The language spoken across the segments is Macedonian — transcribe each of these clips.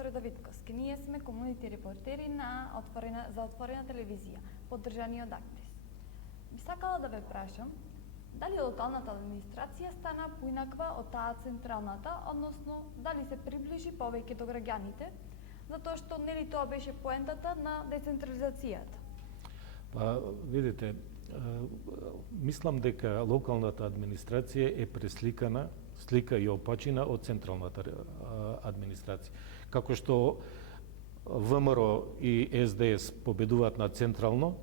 професоре Давидковски. Ние сме комунити репортери за отворена телевизија, поддржани од Актис. Би сакала да ве прашам, дали локалната администрација стана поинаква од таа централната, односно дали се приближи повеќе до граѓаните, затоа што нели тоа беше поентата на децентрализацијата? Па, видите, мислам дека локалната администрација е пресликана, слика и опачина од централната администрација. Како што ВМРО и СДС победуваат на централно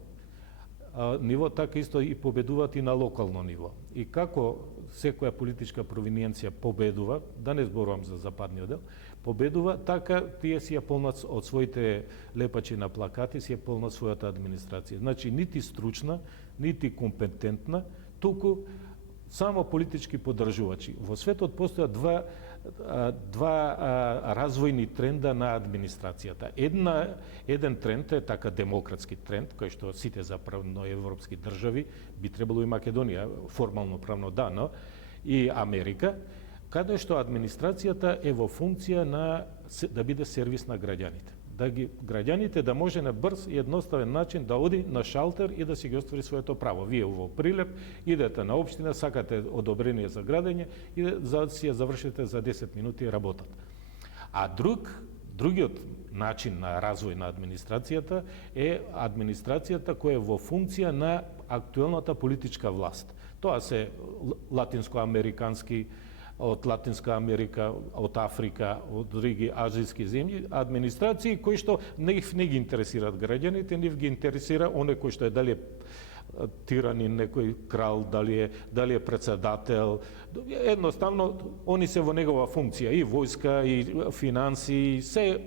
ниво, така исто и победуваат и на локално ниво. И како секоја политичка провиненција победува, да не зборувам за западниот дел, победува, така тие си ја полнат од своите лепачи на плакати, си ја полнат својата администрација. Значи, нити стручна, нити компетентна, туку само политички поддржувачи. Во светот постојат два развојни тренда на администрацијата. Еден тренд е така демократски тренд, кој што сите западноевропски држави, би требало и Македонија, формално правно да, но и Америка, каде што администрацијата е во функција на да биде сервис на граѓаните. Граѓаните да може на брз и едноставен начин да оди на шалтер и да си ги оствари своето право. Вие во Прилеп идете на општина, сакате одобрение за градење и да си ја завршите за 10 минути работат. А другиот начин на развој на администрацијата е администрацијата која е во функција на актуелната политичка власт. Тоа се латинско-американски, од Латинска Америка, од Африка, од други азијски земји, администрации кои што не ги интересираат граѓаните, нив ги интересира оној кој што е дали е тиранин, некој крал, дали е председател. Едноставно, они се во негова функција, и војска, и финанси, се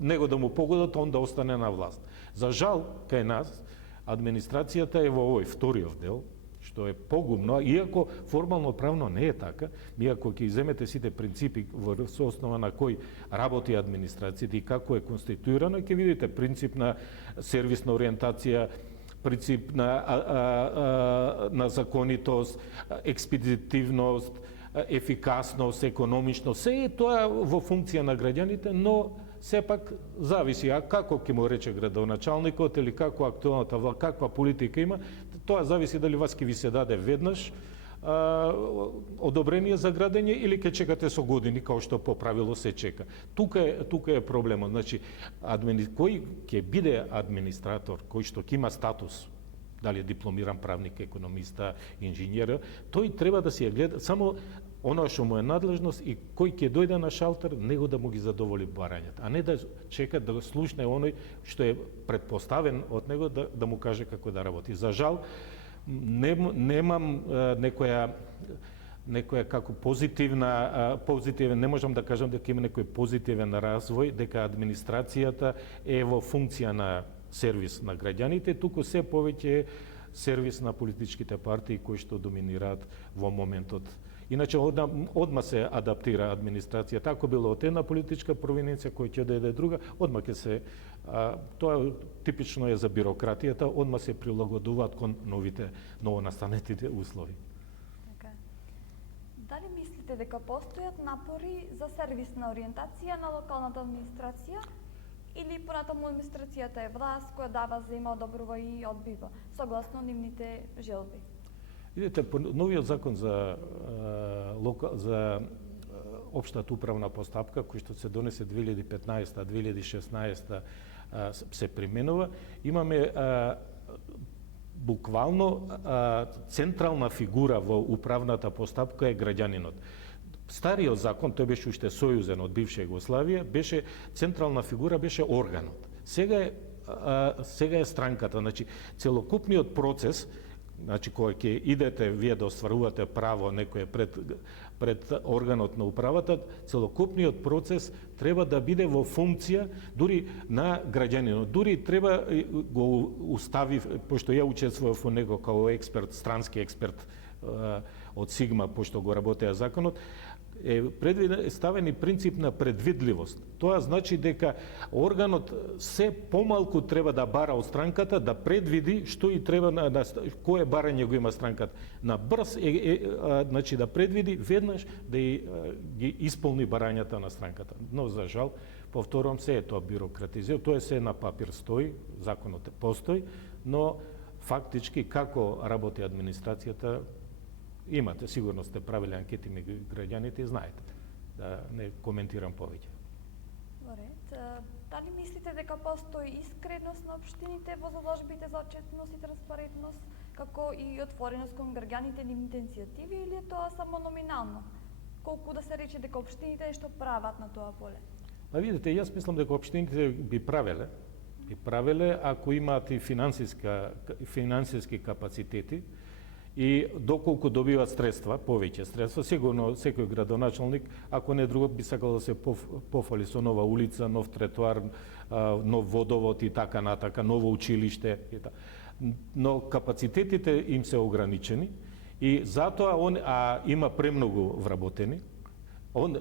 него да му погодат, он да остане на власт. За жал, кај нас, администрацијата е во овој вториот дел, што е погумно, иако формално правно не е така, иако ќе иземете сите принципи со основа на кој работи администрацијата и како е конституирана, ќе видите принцип на сервисна ориентација, принцип на законитост, експедитивност, ефикасност, економичност, се е тоа во функција на граѓаните, но сепак зависи како ќе му рече градоначалникот или како актуелната власт, каква политика има, тоа зависи дали вас ќе ви се даде веднаш одобрение за градење или ќе чекате со години, као што по правило се чека. Тука е проблемот. Значи, кој ќе биде администратор, кој што ќе има статус, дали е дипломиран правник, економиста, инженер, тој треба да си ја гледа само оно што му е надлежност и кој ќе дојде на шалтер, него да му ги задоволи барањата, а не да чека да слушне оној што е предпоставен од него да му каже како да работи. За жал, немам некоја како позитивен, не можам да кажам дека има некој позитивен развој, дека администрацијата е во функција на сервис на граѓаните, туку се повеќе сервис на политичките партии кои што доминираат во моментот. Иначе одма се адаптира администрацијата. Ако било од една политичка провиненција која ќе дојде друга, одма ќе се тоа типично е за бирократијата, одма се прилагодуваат кон новонастанетите услови. Така. Дали мислите дека постојат напори за сервисна ориентација на локалната администрација? Или понатаму администрацијата е власт која дава, зема, одобрува и одбива, согласно нивните желби? Видите, по новиот закон за општата управна постапка, кој што се донесе 2015-2016 се применува, имаме буквално централна фигура во управната постапка е граѓанинот. Стариот закон, тој беше уште сојузен од бивша Југославија, беше централна фигура, беше органот. Сега е странката, значи целокупниот процес, значи кога ќе идете вие да остварувате право некој пред органот на управата, целокупниот процес треба да биде во функција дури на граѓанинот. Дури треба го устави, пошто ја учествував во него како експерт, странски експерт од Сигма, пошто го работеа законот, е ставен и принцип на предвидливост. Тоа значи дека органот се помалку треба да бара од странката, да предвиди што и треба кое барање го има странката. На брз значи да предвиди веднаш да ги исполни барањата на странката. Но за жал Повторувам, се е тоа бюрократизира, тоа се на папир стои, законот постои, но фактички како работи администрацијата, имате, сигурно сте правили анкети меѓу граѓаните и знаете. Да не коментирам повеќе. Во ред. Дали мислите дека постои искреност на општините во заложбите за отчетност и транспарентност, како и отвореност кон граѓаните нивните иницијативи, или е тоа само номинално? Колку да се рече дека општините нешто прават на тоа поле? Па видите, јас мислам дека општините би правеле ако имаат и финансиски капацитети и доколку добиваат средства, повеќе средства, сигурно секој градоначалник, ако не друго, би сакал да се пофали со нова улица, нов тротоар, нов водовод и така натака, ново училиште. Но капацитетите им се ограничени и затоа има премногу вработени.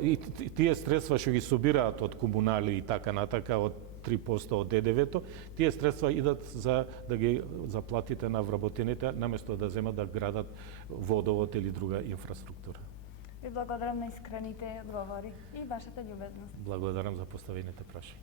И тие средства што ги собираат од комунали и така натака, од 3% од ДДВ-то, тие средства идат за да ги заплатите на вработените, наместо да земат да градат водовод или друга инфраструктура. Ви благодарам на искрените одговори и вашата љубезност. Благодарам за поставените прашања.